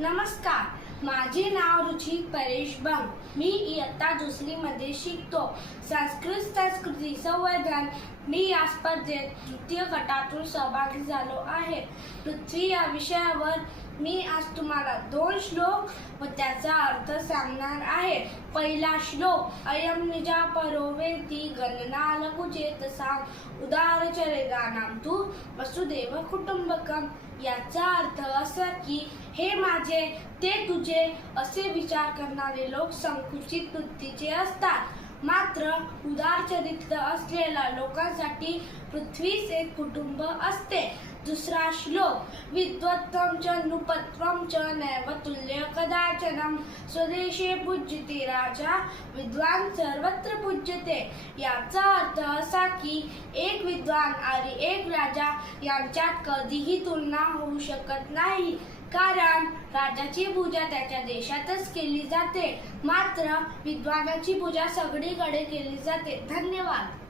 नमस्कार. माझे नाव रुची परेश बंग. मी इयत्ता दुसरी मध्ये शिकतो. संस्कृत संस्कृती संवर्धन. मी या स्पर्धेत तृतीय गटातून सहभागी झालो आहे. पृथ्वी या विषयावर मी आज तुम्हाला दोन श्लोक व त्याचा अर्थ सांगणार आहे. पहिला श्लोक अयम निजा परोवेती गणना लघुचेत साम नाम तू वसुदेव कुटुंबकम याचा अर्थ असा की हे माझे ते तुझे असे विचार करणारे लोक संकुचित वृत्तीचे असतात. चरित्र असलेल्या लोकांसाठी पृथ्वीच एक कुटुंब असते. दुसरा श्लोक विद्वत्तम च नृपत्वं च नैव तुल्य कदाचनम स्वदेशे पूज्यते राजा विद्वान सर्वत्र पूज्यते. याचा अर्थ असा की एक विद्वान आणि एक राजा यांच्यात कधीही तुलना होऊ शकत नाही. कारण राजाची पूजा त्याच्या देशातच केली जाते. मात्र विद्वानाची पूजा सगळीकडे केली जाते. धन्यवाद.